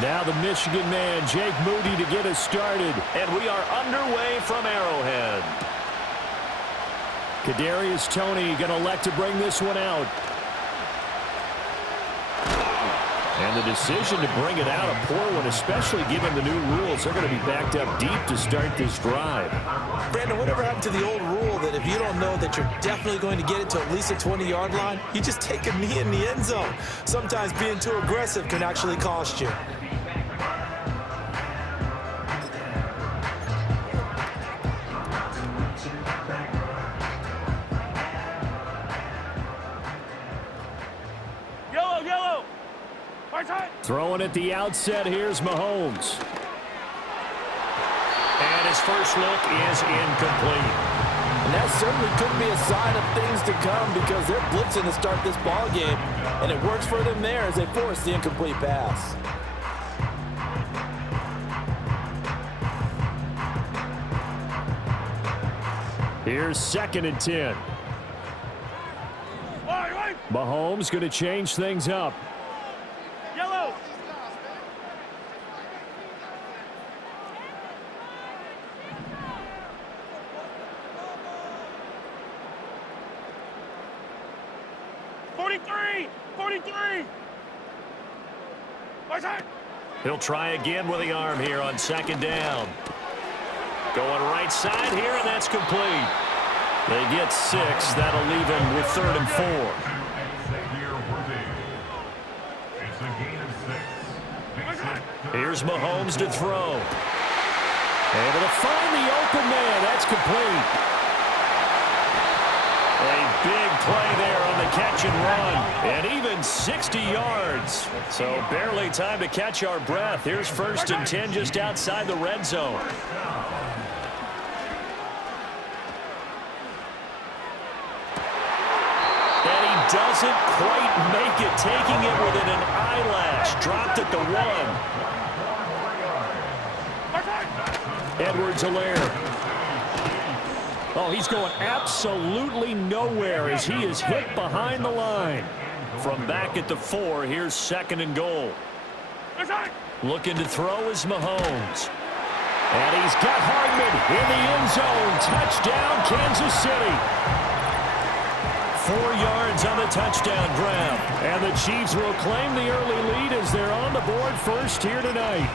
Now the Michigan man, Jake Moody, to get us started. And we are underway from Arrowhead. Kadarius Toney going to elect to bring this one out. And the decision to bring it out, a poor one, especially given the new rules. They're going to be backed up deep to start this drive. Brandon, whatever happened to the old rule that if you don't know that you're definitely going to get it to at least a 20-yard line, you just take a knee in the end zone. Sometimes being too aggressive can actually cost you. Throwing at the outset, here's Mahomes. And his first look is incomplete. And that certainly could be a sign of things to come because they're blitzing to start this ball game, and it works for them there as they force the incomplete pass. Here's 2nd and 10. Mahomes going to change things up. Yellow. He'll try again with the arm here on 2nd down. Going right side here, and that's complete. They get 6. That'll leave them with 3rd and 4. Here's Mahomes to throw. Able to find the open man. That's complete. A big play there on the catch and run. And even 60 yards. So barely time to catch our breath. Here's 1st and 10 just outside the red zone. And he doesn't quite make it, taking it within an eyelash. Dropped at the 1. Edwards-Helaire. Oh, he's going absolutely nowhere as he is hit behind the line. From back at the 4, here's 2nd and goal. Looking to throw is Mahomes. And he's got Hardman in the end zone. Touchdown, Kansas City. 4 yards on the touchdown grab. And the Chiefs will claim the early lead as they're on the board first here tonight.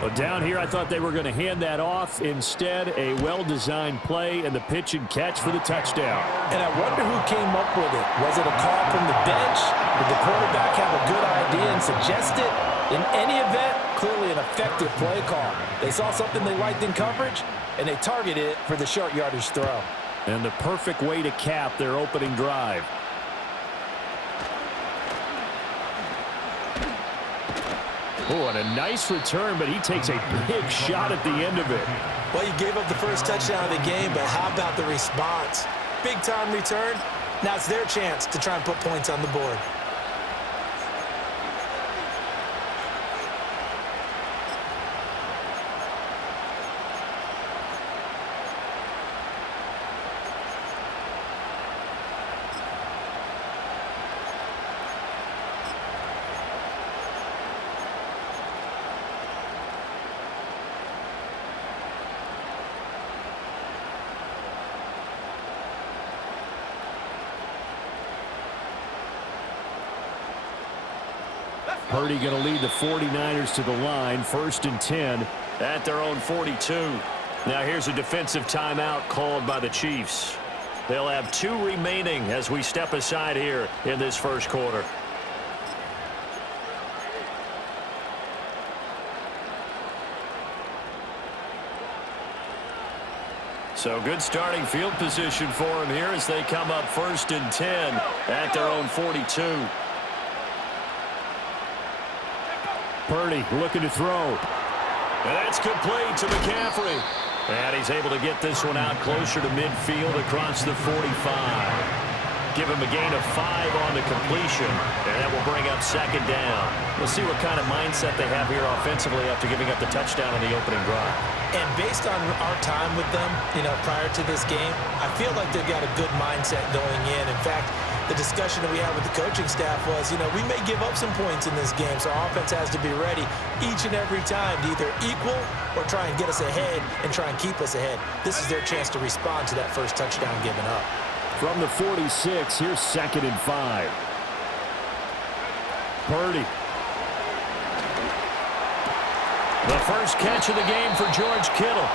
Well, down here, I thought they were going to hand that off. Instead, a well-designed play and the pitch and catch for the touchdown. And I wonder who came up with it. Was it a call from the bench? Did the quarterback have a good idea and suggest it? In any event, clearly an effective play call. They saw something they liked in coverage, and they targeted it for the short yardage throw. And the perfect way to cap their opening drive. Oh, and a nice return, but he takes a big shot at the end of it. Well, you gave up the first touchdown of the game, but how about the response? Big-time return. Now it's their chance to try and put points on the board. Purdy going to lead the 49ers to the line, 1st and 10. At their own 42. Now here's a defensive timeout called by the Chiefs. They'll have 2 remaining as we step aside here in this first quarter. So good starting field position for them here as they come up 1st and 10 at their own 42. Purdy looking to throw. And that's complete to McCaffrey. And he's able to get this one out closer to midfield across the 45. give him a gain of 5 on the completion, and that will bring up second down. We'll see what kind of mindset they have here offensively after giving up the touchdown on the opening drive. And based on our time with them, prior to this game, I feel like they've got a good mindset going in. In fact, the discussion that we had with the coaching staff was, we may give up some points in this game, so our offense has to be ready each and every time to either equal or try and get us ahead and try and keep us ahead. This is their chance to respond to that first touchdown given up. From the 46, here's 2nd and 5. Purdy. The first catch of the game for George Kittle.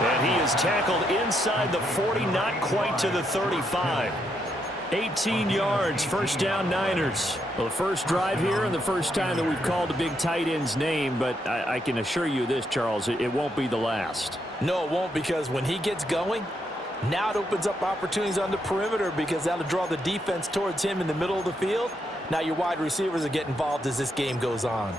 And he is tackled inside the 40, not quite to the 35. 18 yards, first down Niners. Well, the first drive here and the first time that we've called a big tight end's name, but I can assure you this, Charles, it won't be the last. No, it won't, because when he gets going, now it opens up opportunities on the perimeter because that'll draw the defense towards him in the middle of the field. Now your wide receivers will get involved as this game goes on.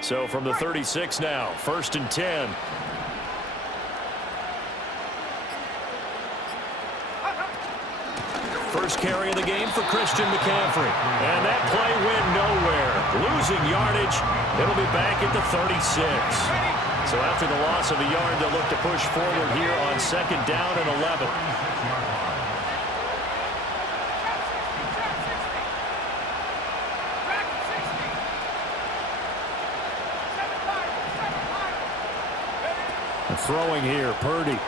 So from the 36 now, 1st and 10. First carry of the game for Christian McCaffrey. And that play went nowhere. Losing yardage. It'll be back at the 36. So after the loss of a yard, they'll look to push forward here on 2nd down and 11. Throwing here, Purdy.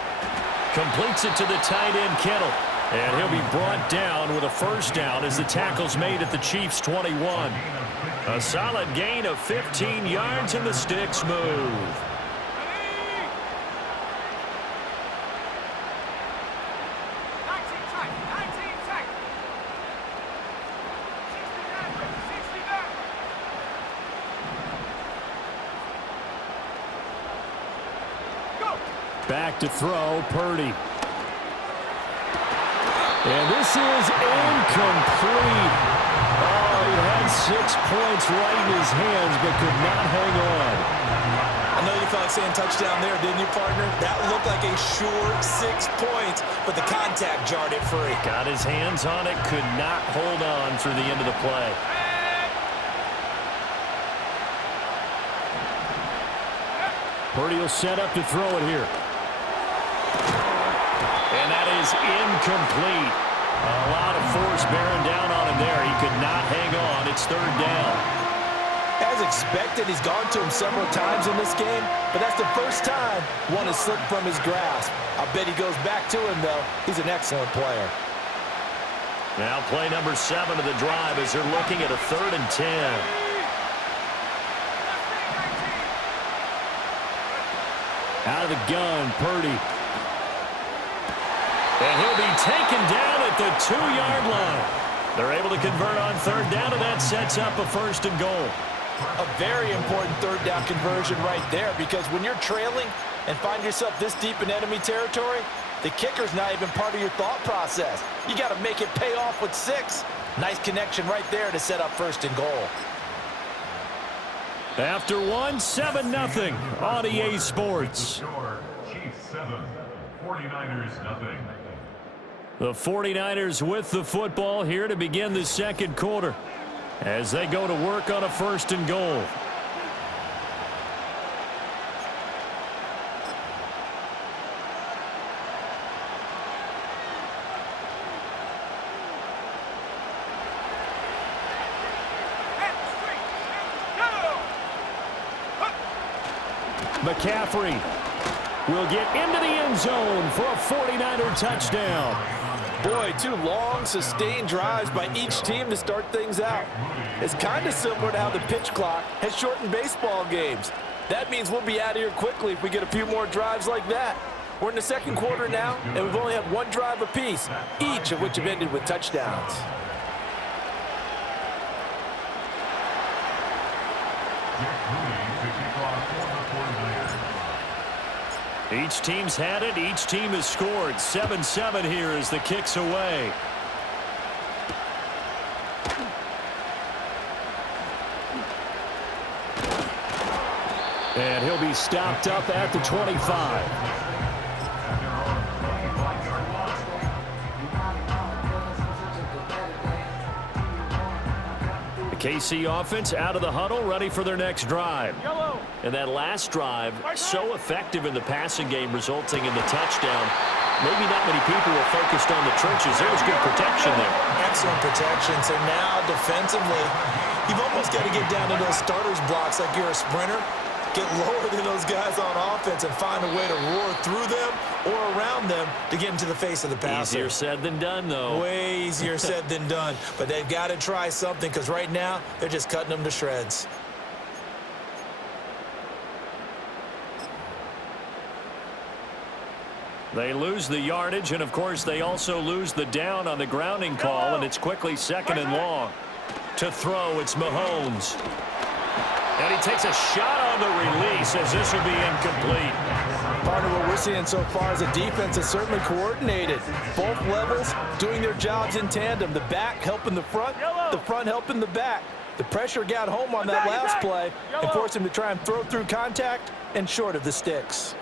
Completes it to the tight end, Kittle. And he'll be brought down with a first down as the tackle's made at the Chiefs' 21. A solid gain of 15 yards, and the sticks move. Back to throw, Purdy. And this is incomplete. Oh, he had 6 points right in his hands, but could not hang on. I know you felt like saying touchdown there, didn't you, partner? That looked like a sure 6 points, but the contact jarred it free. Got his hands on it, could not hold on through the end of the play. Purdy will set up to throw it here. And that is incomplete. A lot of force bearing down on him there. He could not hang on. It's 3rd down. As expected, he's gone to him several times in this game, but that's the first time one has slipped from his grasp. I bet he goes back to him, though. He's an excellent player. Now play number 7 of the drive as they're looking at a 3rd and 10. Out of the gun, Purdy. And he'll be taken down at the 2-yard line. They're able to convert on 3rd down, and that sets up a 1st and goal. A very important 3rd down conversion right there, because when you're trailing and find yourself this deep in enemy territory, the kicker's not even part of your thought process. You got to make it pay off with 6. Nice connection right there to set up 1st and goal. After 1, 7-0 on EA Sports. Chiefs 7, 49ers nothing. The 49ers with the football here to begin the 2nd quarter as they go to work on a 1st and goal. McCaffrey will get into the end zone for a 49er touchdown. Boy, 2 long, sustained drives by each team to start things out. It's kind of similar to how the pitch clock has shortened baseball games. That means we'll be out of here quickly if we get a few more drives like that. We're in the 2nd quarter now, and we've only had 1 drive apiece, each of which have ended with touchdowns. Each team's had it. Each team has scored. 7-7 here as the kick's away. And he'll be stopped up at the 25. The KC offense out of the huddle, ready for their next drive. Yellow. And that last drive, so effective in the passing game, resulting in the touchdown. Maybe not many people were focused on the trenches. There was good protection there. Excellent protection. So now defensively, you've almost got to get down to those starters blocks like you're a sprinter. Get lower than those guys on offense and find a way to roar through them or around them to get into the face of the passer. Easier said than done, though. Way easier said than done. But they've got to try something because right now they're just cutting them to shreds. They lose the yardage, and, of course, they also lose the down on the grounding call, and it's quickly second and long. To throw, it's Mahomes. And he takes a shot on the release as this will be incomplete. Partner, what we're seeing so far is a defense that's certainly coordinated. Both levels doing their jobs in tandem. The back helping the front helping the back. The pressure got home on that last play and forced him to try and throw through contact and short of the sticks.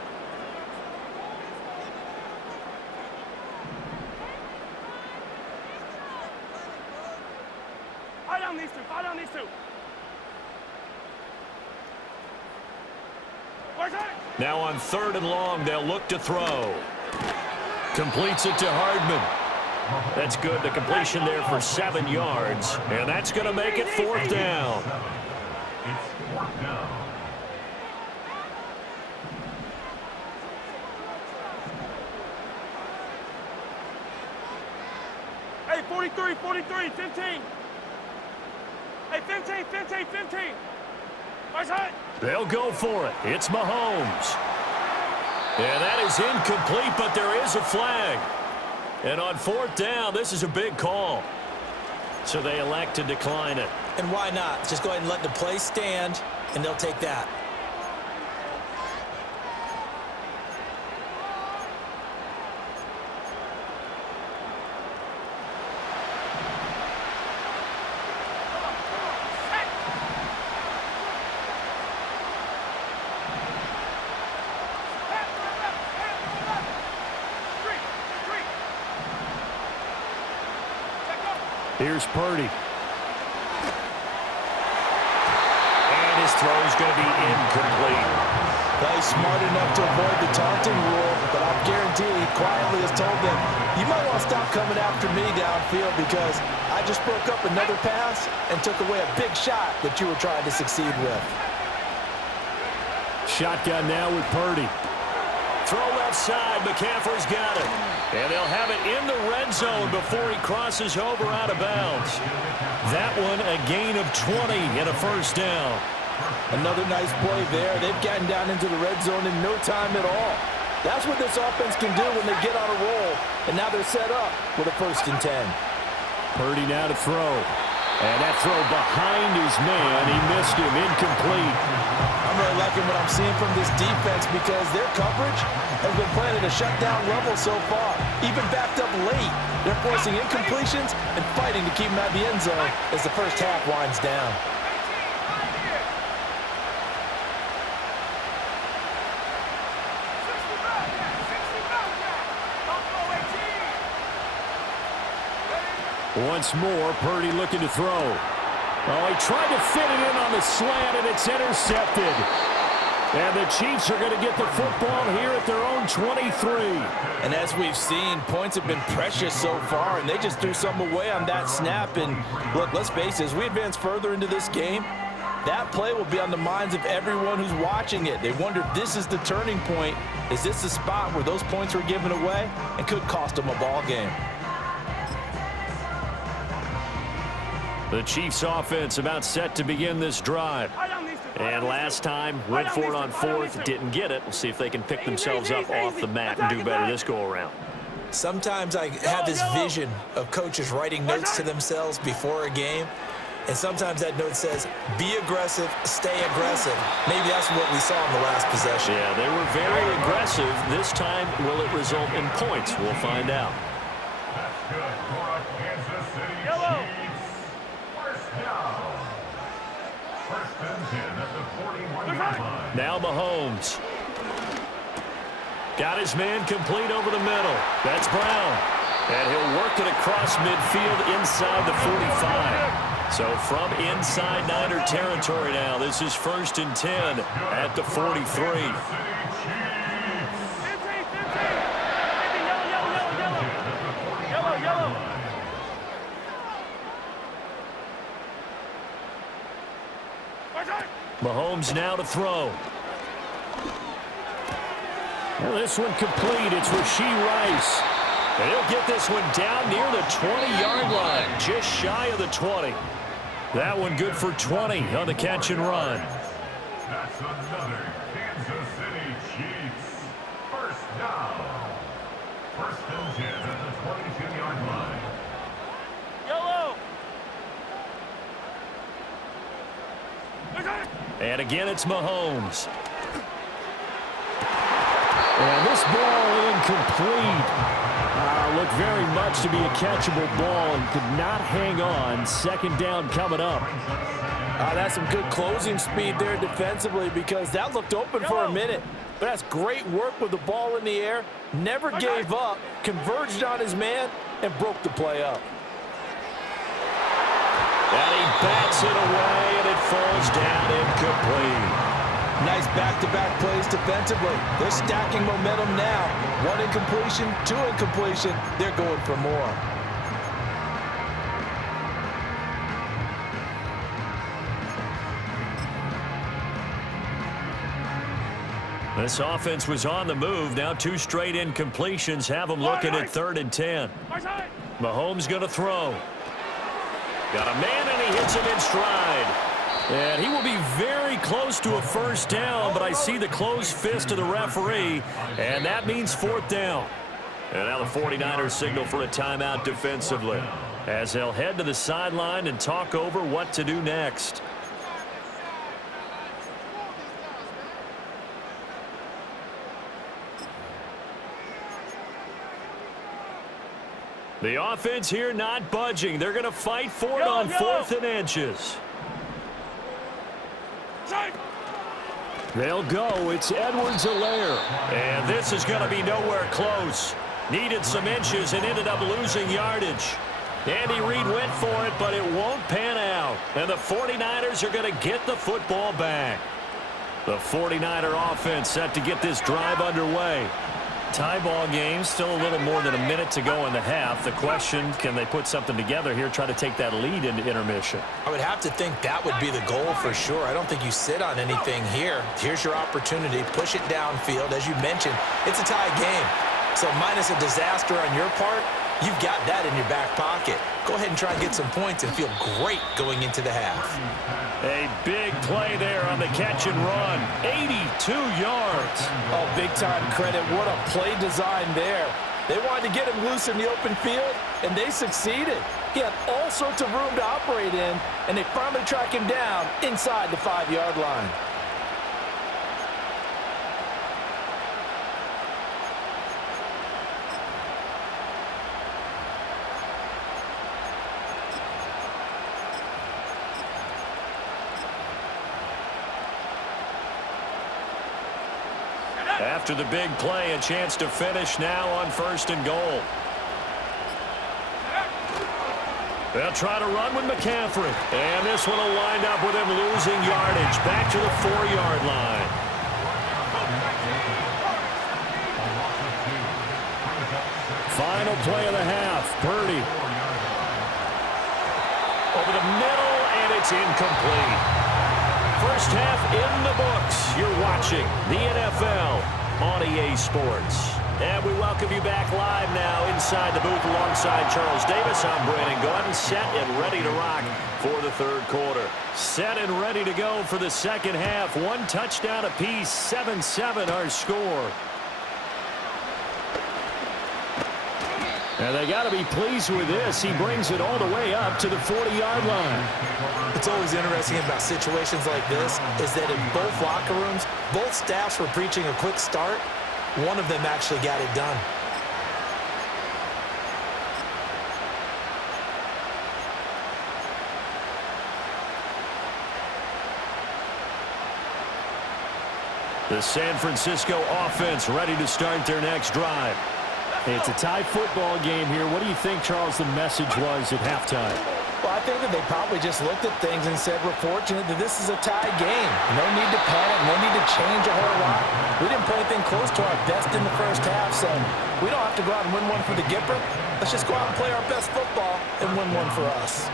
Fight on these two. Now on 3rd and long, they'll look to throw. Completes it to Hardman. That's good. The completion there for 7 yards. And that's going to make it 4th down. It's 4th down. Hey, 43, 43, 15. Hey, 15, 15, 15. Nice hit. They'll go for it. It's Mahomes. And that is incomplete, but there is a flag. And on 4th down, this is a big call. So they elect to decline it. And why not? Just go ahead and let the play stand, and they'll take that. Here's Purdy. And his throw's going to be incomplete. Well, he's smart enough to avoid the taunting rule, but I guarantee he quietly has told them, you might want to stop coming after me downfield because I just broke up another pass and took away a big shot that you were trying to succeed with. Shotgun now with Purdy. Throw left side. McCaffrey's got it. And they'll have it in the red zone before he crosses over out of bounds. That one a gain of 20 and a 1st down. Another nice play there. They've gotten down into the red zone in no time at all. That's what this offense can do when they get on a roll. And now they're set up with a 1st and 10. Purdy now to throw. And that throw behind his man. He missed him. Incomplete. I'm really liking what I'm seeing from this defense because their coverage has been playing at a shutdown level so far. Even backed up late, they're forcing incompletions and fighting to keep them out of the end zone as the first half winds down. Once more, Purdy looking to throw. Oh, he tried to fit it in on the slant, and it's intercepted. And the Chiefs are going to get the football here at their own 23. And as we've seen, points have been precious so far, and they just threw some away on that snap. And look, let's face it, as we advance further into this game, that play will be on the minds of everyone who's watching it. They wonder if this is the turning point. Is this the spot where those points were given away and could cost them a ball game? The Chiefs offense about set to begin this drive. And last time, went for it on 4th, didn't get it. We'll see if they can pick themselves up off the mat and do better this go-around. Sometimes I have this vision of coaches writing notes to themselves before a game. And sometimes that note says, be aggressive, stay aggressive. Maybe that's what we saw in the last possession. Yeah, they were very aggressive. This time, will it result in points? We'll find out. That's good for a Kansas City Yellow. Chiefs. 1st down. 1st and 10 at the 41-yard line. Now Mahomes. Got his man complete over the middle. That's Brown. And he'll work it across midfield inside the 45. So from inside Niner territory now, this is 1st and 10 at the 43. Mahomes now to throw. Well, this one complete. It's Rashee Rice. And he'll get this one down near the 20-yard line, just shy of the 20. That one good for 20 on the catch and run. That's another Kansas City Chiefs. First down. 1st and 10 at the 22-yard line. Yellow. And again, it's Mahomes. And this ball incomplete. Looked very much to be a catchable ball and could not hang on. 2nd down coming up. That's some good closing speed there defensively because that looked open for a minute. But that's great work with the ball in the air. Never gave up, converged on his man, and broke the play up. And he bats it away, and it falls down incomplete. Nice back-to-back plays defensively. They're stacking momentum now. 1 incompletion, 2 incompletion. They're going for more. This offense was on the move. Now 2 straight incompletions have them looking at 3rd and 10. Mahomes going to throw. Got a man, and he hits him in stride. And he will be very close to a 1st down, but I see the closed fist of the referee, and that means 4th down. And now the 49ers signal for a timeout defensively as they'll head to the sideline and talk over what to do next. The offense here not budging. They're going to fight for it on 4th and inches. They'll go. It's Edwards-Helaire. And this is going to be nowhere close. Needed some inches and ended up losing yardage. Andy Reid went for it, but it won't pan out. And the 49ers are going to get the football back. The 49er offense set to get this drive underway. Tie ball game, still a little more than a minute to go in the half. The question, can they put something together here, try to take that lead into intermission? I would have to think that would be the goal for sure. I don't think you sit on anything here. Here's your opportunity. Push it downfield. As you mentioned, it's a tie game. So minus a disaster on your part, you've got that in your back pocket. Go ahead and try and get some points and feel great going into the half. A big play there on the catch and run. 82 yards. Oh, big-time credit. What a play design there. They wanted to get him loose in the open field, and they succeeded. He had all sorts of room to operate in, and they finally track him down inside the 5-yard line. After the big play, a chance to finish now on 1st and goal. They'll try to run with McCaffrey. And this one will wind up with him losing yardage back to the 4-yard line. Final play of the half. Purdy. Over the middle, and it's incomplete. First half in the books. You're watching the NFL on EA Sports. And we welcome you back live now inside the booth alongside Charles Davis. I'm Brandon Gordon, set and ready to rock for the 3rd quarter. Set and ready to go for the 2nd half. 1 touchdown apiece, 7-7 our score. And they got to be pleased with this. He brings it all the way up to the 40-yard line. What's always interesting about situations like this is that in both locker rooms, both staffs were preaching a quick start. One of them actually got it done. The San Francisco offense ready to start their next drive. It's a tie football game here. What do you think, Charles, the message was at halftime? Well, I think that they probably just looked at things and said, we're fortunate that this is a tie game. No need to panic. No need to change a whole lot. We didn't play anything close to our best in the first half, so we don't have to go out and win one for the Gipper. Let's just go out and play our best football and win one for us.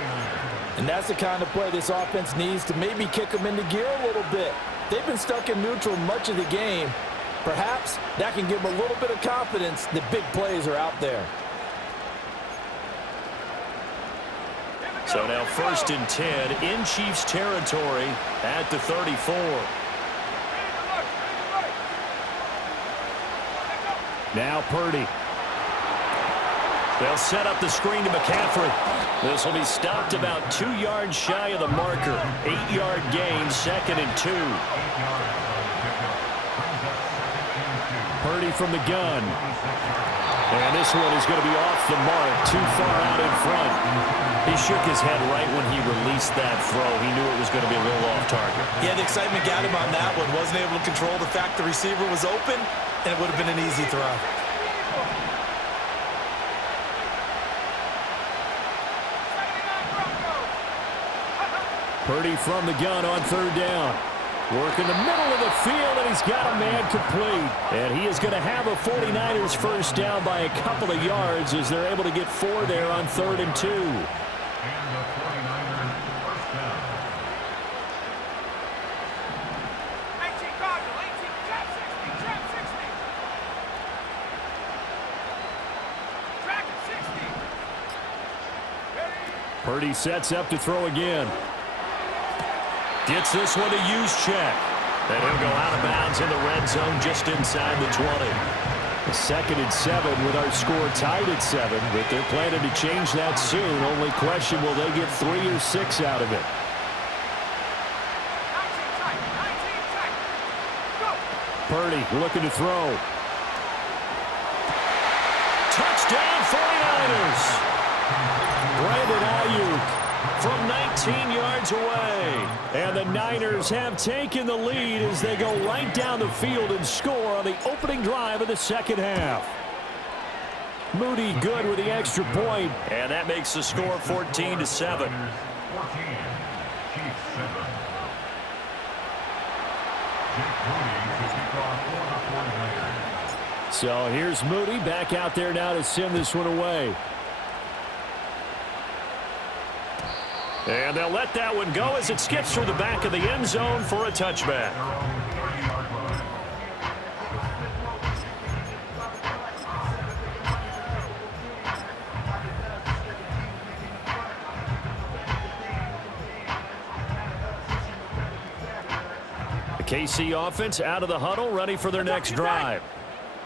And that's the kind of play this offense needs to maybe kick them into gear a little bit. They've been stuck in neutral much of the game. Perhaps that can give them a little bit of confidence that big plays are out there. So now 1st and 10 in Chiefs territory at the 34. Now Purdy. They'll set up the screen to McCaffrey. This will be stopped about 2 yards shy of the marker. 8-yard gain, 2nd and 2. Purdy from the gun. And this one is going to be off the mark, too far out in front. He shook his head right when he released that throw. He knew it was going to be a little off target. Yeah, the excitement got him on that one. Wasn't able to control the fact the receiver was open, and it would have been an easy throw. Purdy from the gun on 3rd down. Work in the middle of the field, and he's got a man complete. And he is going to have a 49ers first down by a couple of yards as they're able to get 4 there on 3rd and 2. And the 49ers first down. 18 Cardinal, 18, trap 60, trap 60. Track 60. Ready? Purdy sets up to throw again. Gets this one to use check. And he'll go out of bounds in the red zone just inside the 20. 2nd and 7 with our score tied at 7, but they're planning to change that soon. Only question, will they get 3 or 6 out of it? 19 tight, 19 tight. Go. Purdy looking to throw. Touchdown 49ers. Brandon Ayuk From 19 yards away. And the Niners have taken the lead as they go right down the field and score on the opening drive of the second half. Moody good with the extra point. And that makes the score 14-7. 14, Chiefs 7. Jake Moody to kick off for the 49ers. So here's Moody back out there now to send this one away. And they'll let that one go as it skips through the back of the end zone for a touchback. The KC offense out of the huddle, ready for their next drive.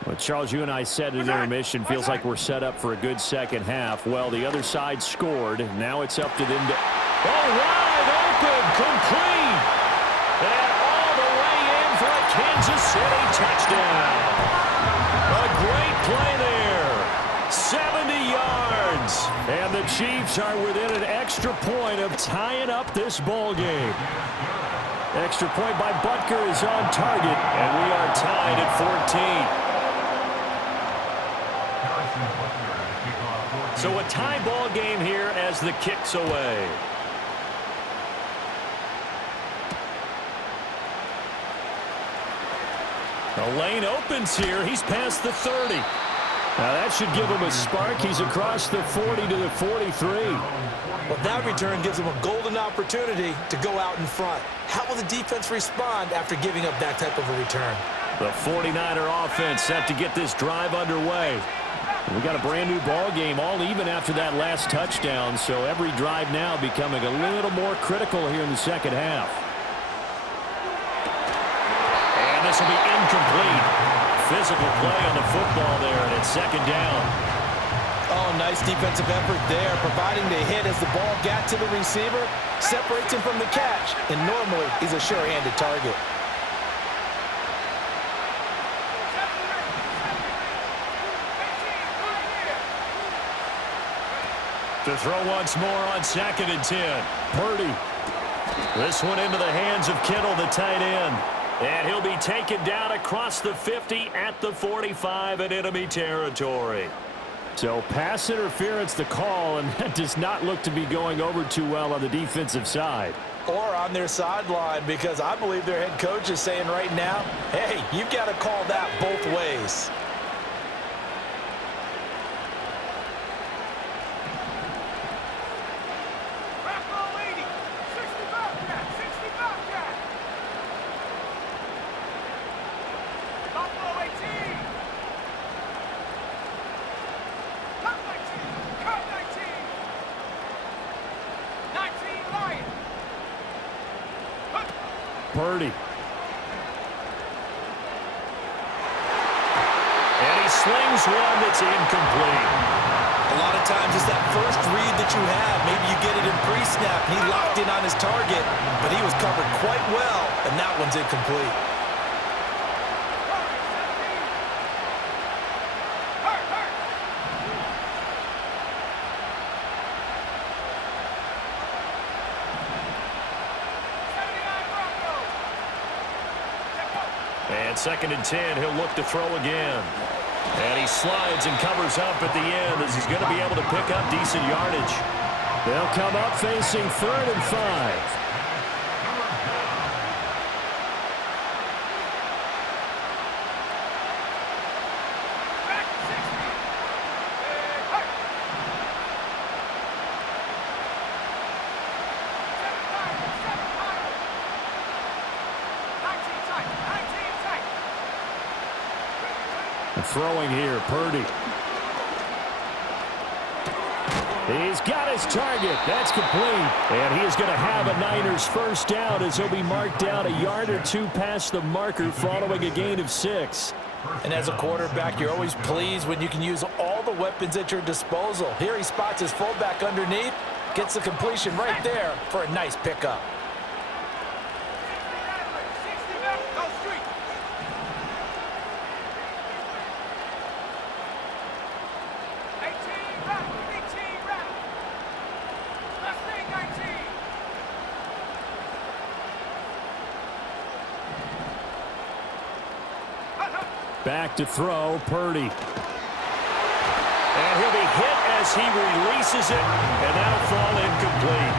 Well, Charles, you and I said at intermission, feels like we're set up for a good second half. Well, the other side scored. Now it's up to them to... Oh, wide open, complete. And all the way in for a Kansas City touchdown. A great play there. 70 yards. And the Chiefs are within an extra point of tying up this ball game. Extra point by Butker is on target. And we are tied at 14. So a tie ball game here as the kick's away. The lane opens here. He's past the 30. Now that should give him a spark. He's across the 40 to the 43. Well, that return gives them a golden opportunity to go out in front. How will the defense respond after giving up that type of a return? The 49er offense set to get this drive underway. We got a brand new ball game, all even after that last touchdown, so every drive now becoming a little more critical here in the second half. And this will be incomplete. Physical play on the football there, and it's 2nd down. Oh, nice defensive effort there, providing the hit as the ball got to the receiver, separates him from the catch, and normally he's a sure-handed target. To throw once more on 2nd and 10. Purdy. This one into the hands of Kittle, the tight end. And he'll be taken down across the 50 at the 45 in enemy territory. So pass interference the call, and that does not look to be going over too well on the defensive side. Or on their sideline, because I believe their head coach is saying right now, hey, you've got to call that both ways. Buffalo 80, 60 Bobcat, 60 Bobcat. Buffalo 18. Cut 19, cut 19. 19 Lion. Purdy. And he slings one that's incomplete. A lot of times it's that first read that you have. Maybe you get it in pre-snap, and he locked in on his target, but he was covered quite well, and that one's incomplete. Hurt, hurt. And 2nd and 10, he'll look to throw again. And he slides and covers up at the end as he's going to be able to pick up decent yardage. They'll come up facing 3rd and 5. Back to 60. Hurt. 7 higher. 19 tight, 19 tight. Throwing here, Purdy. He's got his target. That's complete. And he is going to have a Niners first down as he'll be marked down a yard or two past the marker following a gain of 6. And as a quarterback, you're always pleased when you can use all the weapons at your disposal. Here he spots his fullback underneath, gets the completion right there for a nice pickup. 60 back, go street. 18 back, 18 back. Left wing 19. Back to throw, Purdy. And he'll be hit as he releases it, and that'll fall incomplete.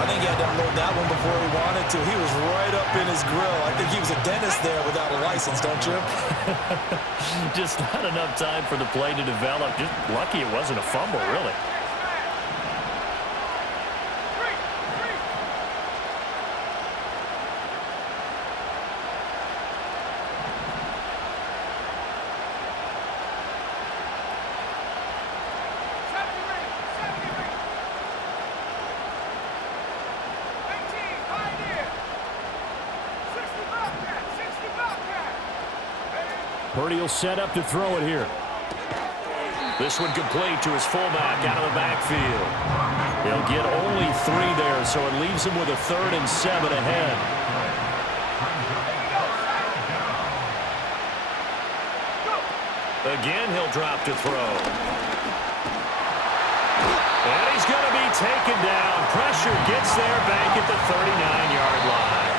I think he had to unload that one before he wanted to. He was right up in his grill. I think he was a dentist there without a license, don't you? Just not enough time for the play to develop. Just lucky it wasn't a fumble, really. Purdy will set up to throw it here. This one complete to his fullback out of the backfield. He'll get only 3 there, so it leaves him with a 3rd and 7 ahead. Again, he'll drop to throw. And he's going to be taken down. Pressure gets there back at the 39-yard line.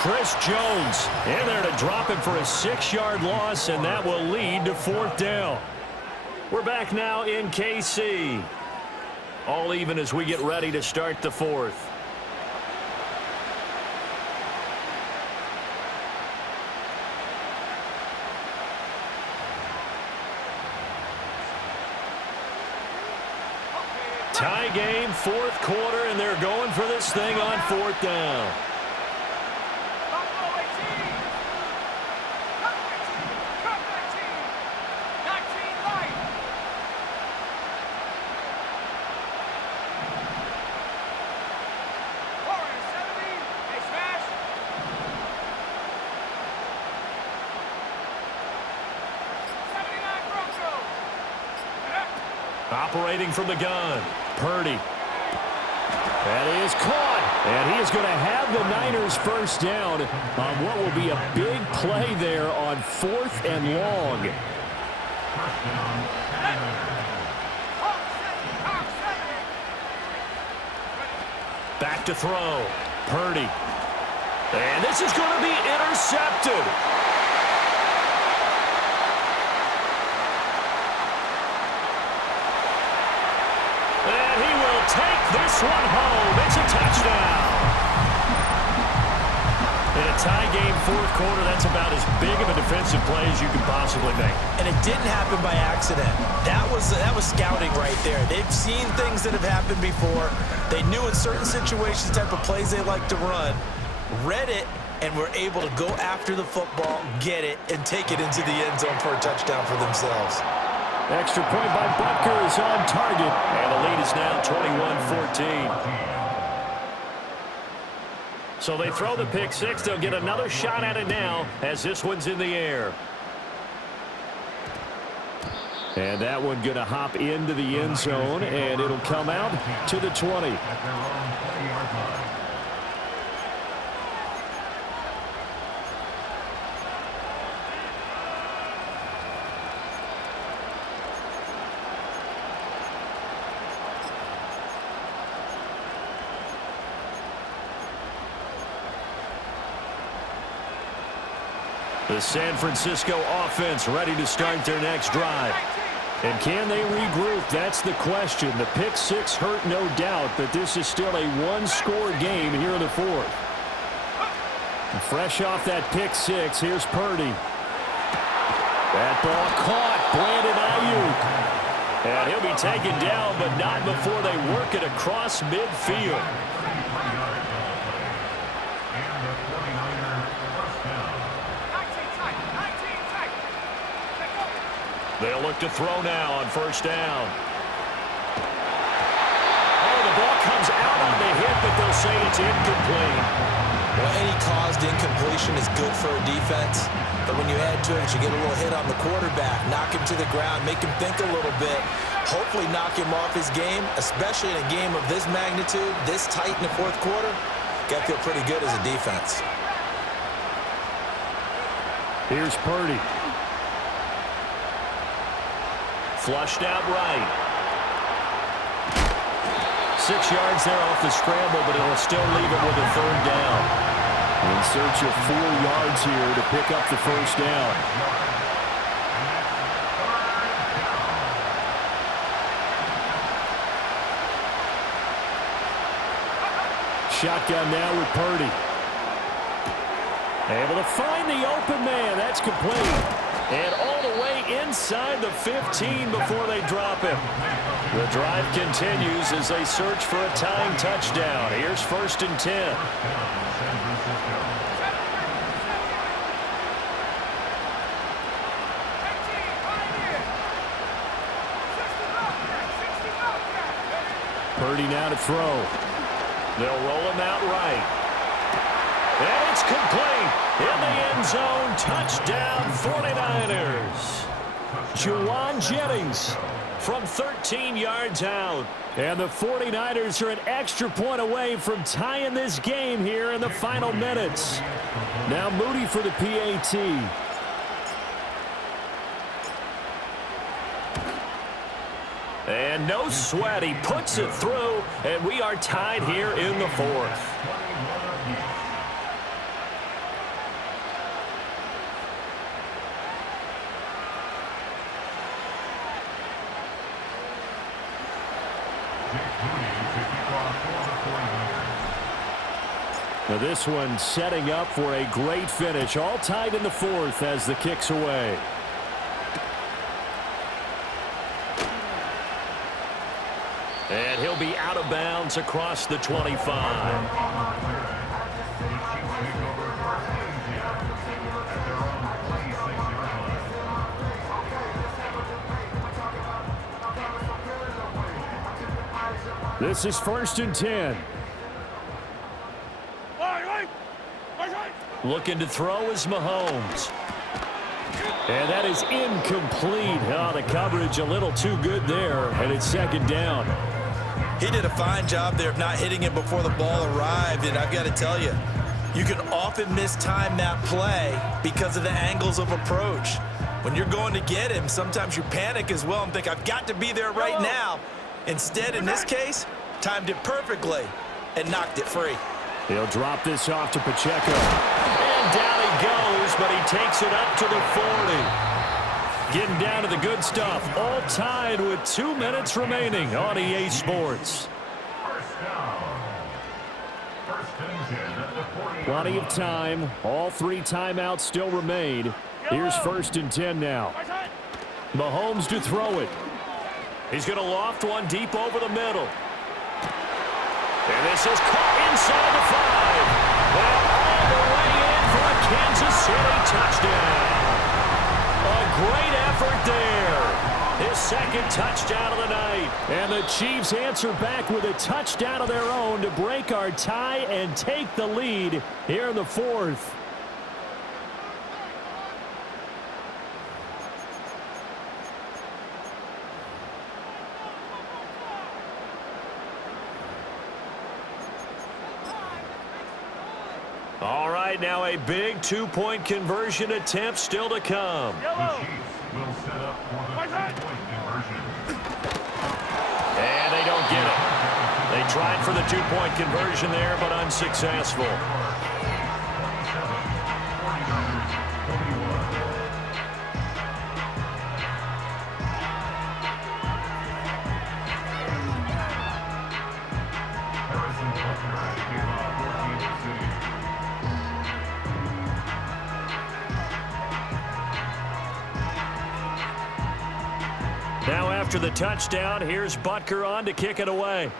Chris Jones in there to drop it for a 6-yard loss, and that will lead to 4th down. We're back now in KC. All even as we get ready to start the 4th. Tie game, 4th quarter, and they're going for this thing on 4th down. Operating from the gun, Purdy. That is caught, and he is going to have the Niners first down on what will be a big play there on 4th and long. Back to throw, Purdy. And this is going to be intercepted. And he will take this one home. It's a touchdown. In a tie game, fourth quarter, that's about as big of a defensive play as you can possibly make. And it didn't happen by accident. That was scouting right there. They've seen things that have happened before. They knew in certain situations the type of plays they like to run, read it, and were able to go after the football, get it, and take it into the end zone for a touchdown for themselves. Extra point by Butker is on target. And the lead is now 21-14. So they throw the pick six. They'll get another shot at it now as this one's in the air. And that one going to hop into the end zone, and it'll come out to the 20. The San Francisco offense ready to start their next drive. And can they regroup? That's the question. The pick six hurt, no doubt, but this is still a one-score game here in the fourth. And fresh off that pick six, here's Purdy. That ball caught. Brandon Ayuk. And he'll be taken down, but not before they work it across midfield. They'll look to throw now on first down. Oh, the ball comes out on the hit, but they'll say it's incomplete. Well, any caused incompletion is good for a defense, but when you add to it, you get a little hit on the quarterback, knock him to the ground, make him think a little bit, hopefully knock him off his game, especially in a game of this magnitude, this tight in the fourth quarter. Got to feel pretty good as a defense. Here's Purdy. Flushed out right. 6 yards there off the scramble, but it'll still leave it with a third down. In search of 4 yards here to pick up the first down. Shotgun now with Purdy. Able to find the open man. That's complete. And all the way inside the 15 before they drop him. The drive continues as they search for a tying touchdown. Here's 1st and 10. Purdy now to throw. They'll roll him out right. And it's complete. In the end zone, touchdown 49ers. Juwan Jennings from 13 yards out. And the 49ers are an extra point away from tying this game here in the final minutes. Now Moody for the PAT. And no sweat. He puts it through, and we are tied here in the fourth. Now this one setting up for a great finish. All tied in the fourth as the kick's away. And he'll be out of bounds across the 25. This is 1st and 10. Looking to throw is Mahomes. And that is incomplete. Oh, the coverage a little too good there, and it's 2nd down. He did a fine job there of not hitting him before the ball arrived, and I've got to tell you, you can often mistime that play because of the angles of approach. When you're going to get him, sometimes you panic as well and think, I've got to be there right now. Instead, in this case, timed it perfectly and knocked it free. He'll drop this off to Pacheco. And down he goes, but he takes it up to the 40. Getting down to the good stuff. All tied with 2 minutes remaining on EA Sports. First down. First and 10 at the 40. Plenty of time. All 3 timeouts still remain. Here's first and 10 now. Mahomes to throw it. He's going to loft one deep over the middle. And this is caught inside the 5. Well, all the way in for a Kansas City touchdown. A great effort there. His second touchdown of the night. And the Chiefs answer back with a touchdown of their own to break our tie and take the lead here in the 4th. All right, now a big 2-point conversion attempt still to come. The Chiefs will set up for the 2-point conversion. And they don't get it. They tried for the 2-point conversion there, but unsuccessful. Now after the touchdown, here's Butker on to kick it away.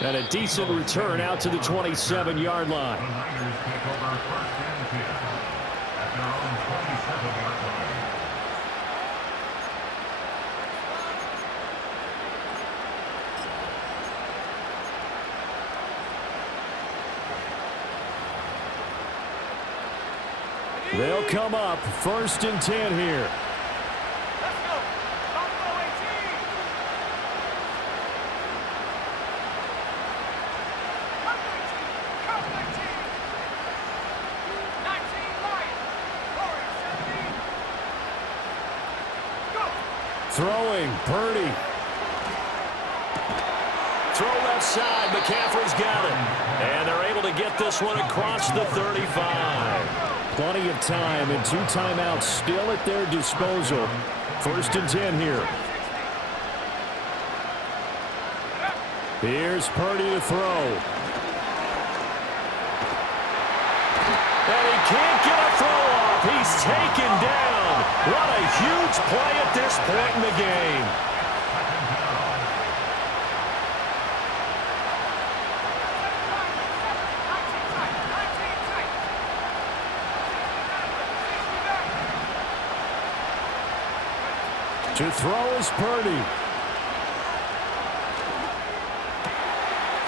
And a decent return out to the 27-yard line. The Niners take over first and 10 at their own 27-yard line. They'll come up first and 10 here. Let's go. Buffalo 18. Come 19. 19 Lions. Warriors 17. Go. Throwing, Purdy. Throw left side, McCaffrey's got it. And they're able to get this one across the 35. Plenty of time and 2 timeouts still at their disposal. First and 10 here. Here's Purdy to throw. And he can't get a throw off. He's taken down. What a huge play at this point in the game. To throw is Purdy.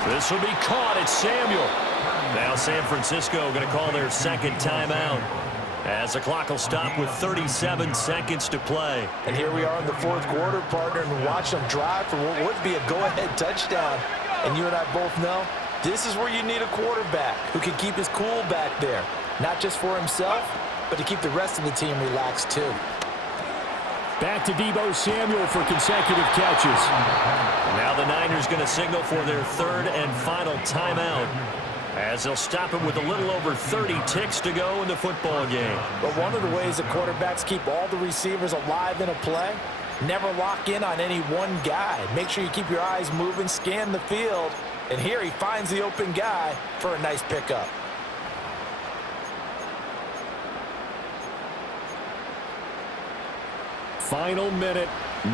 This will be caught. It's Samuel. Now San Francisco going to call their second timeout as the clock will stop with 37 seconds to play. And here we are in the 4th quarter, partner, and watch them drive for what would be a go-ahead touchdown. And you and I both know this is where you need a quarterback who can keep his cool back there, not just for himself, but to keep the rest of the team relaxed too. Back to Deebo Samuel for consecutive catches. Now the Niners going to signal for their 3rd and final timeout as they'll stop it with a little over 30 ticks to go in the football game. But one of the ways that quarterbacks keep all the receivers alive in a play, never lock in on any one guy. Make sure you keep your eyes moving, scan the field, and here he finds the open guy for a nice pickup. Final minute,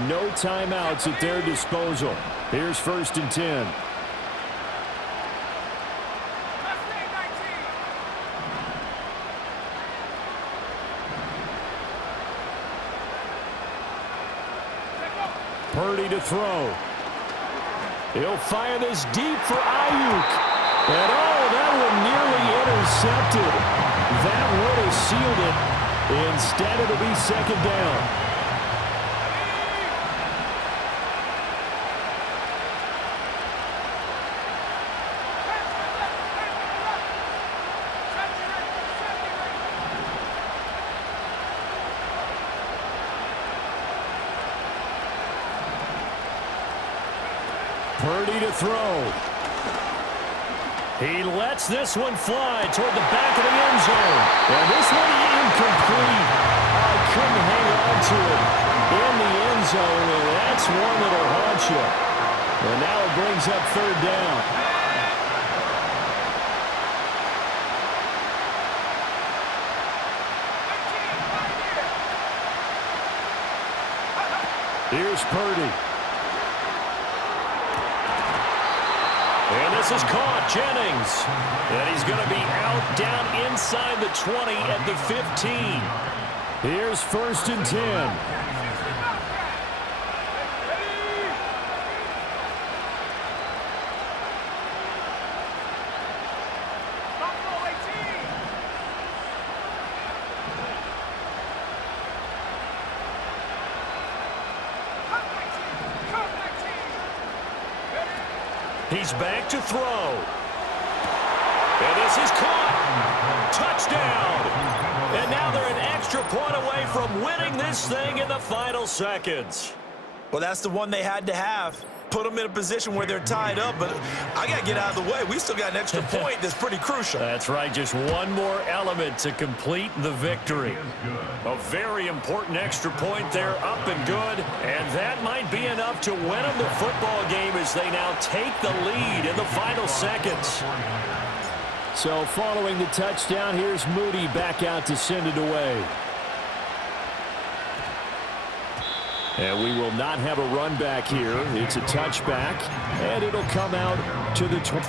no timeouts at their disposal. Here's first and 10. Purdy to throw. He'll fire this deep for Ayuk. And oh, that one nearly intercepted. That would have sealed it. Instead, it'll be second down. Purdy to throw. He lets this one fly toward the back of the end zone. And this one incomplete. I couldn't hang on to it in the end zone, and that's one that'll haunt you. And now it brings up third down. Here's Purdy. And this is caught, Jennings. And he's going to be out down inside the 20 at the 15. Here's 1st and 10. He's back to throw. And this is caught. Touchdown. And now they're an extra point away from winning this thing in the final seconds. Well, that's the one they had to have. Put them in a position where they're tied up, but I got to get out of the way. We still got an extra point that's pretty crucial. That's right. Just one more element to complete the victory. A very important extra point there, up and good. And that might be enough to win them the football game as they now take the lead in the final seconds. So following the touchdown, here's Moody back out to send it away. And we will not have a run back here. It's a touchback, and it'll come out to the 20.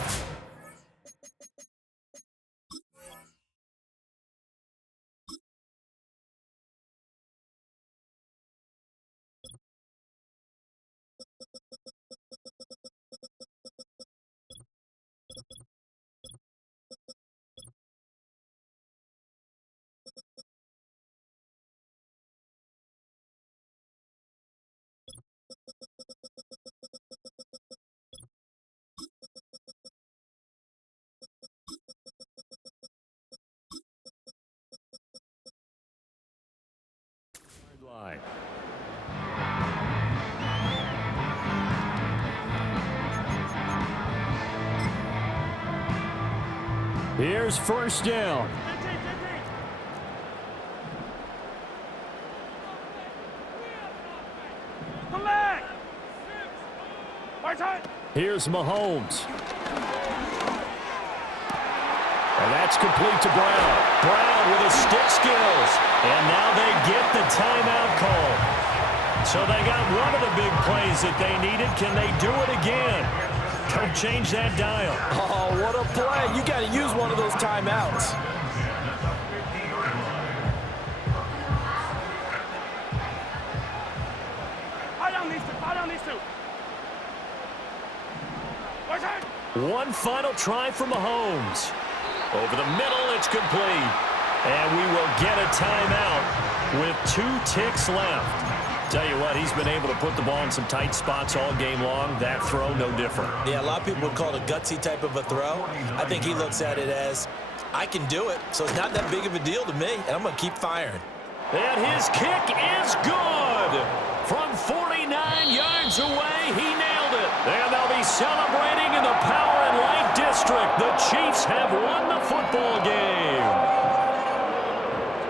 Line. Here's 1st down. Come back. Here's Mahomes. And that's complete to Brown. Brown with his stick skills. And now they get the timeout call. So they got one of the big plays that they needed. Can they do it again? Don't change that dial. Oh, what a play. You got to use one of those timeouts. Fire on these two. One final try for Mahomes. Over the middle, it's complete. And we will get a timeout with 2 ticks left. Tell you what, he's been able to put the ball in some tight spots all game long. That throw, no different. Yeah, a lot of people would call it a gutsy type of a throw. I think he looks at it as, I can do it, so it's not that big of a deal to me, and I'm going to keep firing. And his kick is good. From 49 yards away, he nailed it. And they'll be celebrating in the Power and Light District. The Chiefs have won the football game.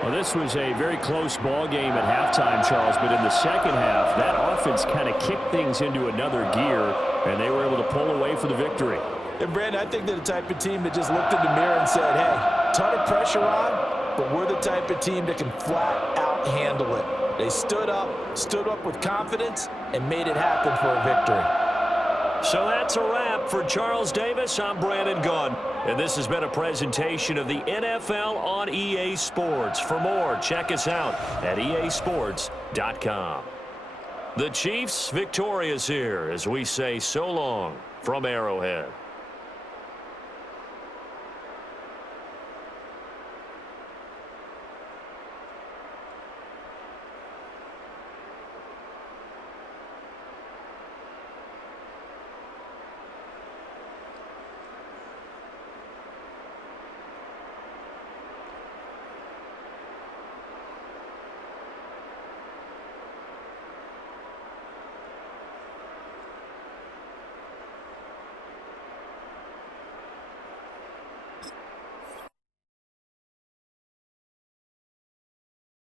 Well, this was a very close ball game at halftime, Charles, but in the second half, that offense kind of kicked things into another gear, and they were able to pull away for the victory. And, Brandon, I think they're the type of team that just looked in the mirror and said, hey, ton of pressure on, but we're the type of team that can flat out handle it. They stood up with confidence, and made it happen for a victory. So that's a wrap for Charles Davis. I'm Brandon Gunn, and this has been a presentation of the NFL on EA Sports. For more, check us out at easports.com. The Chiefs victorious here as we say so long from Arrowhead.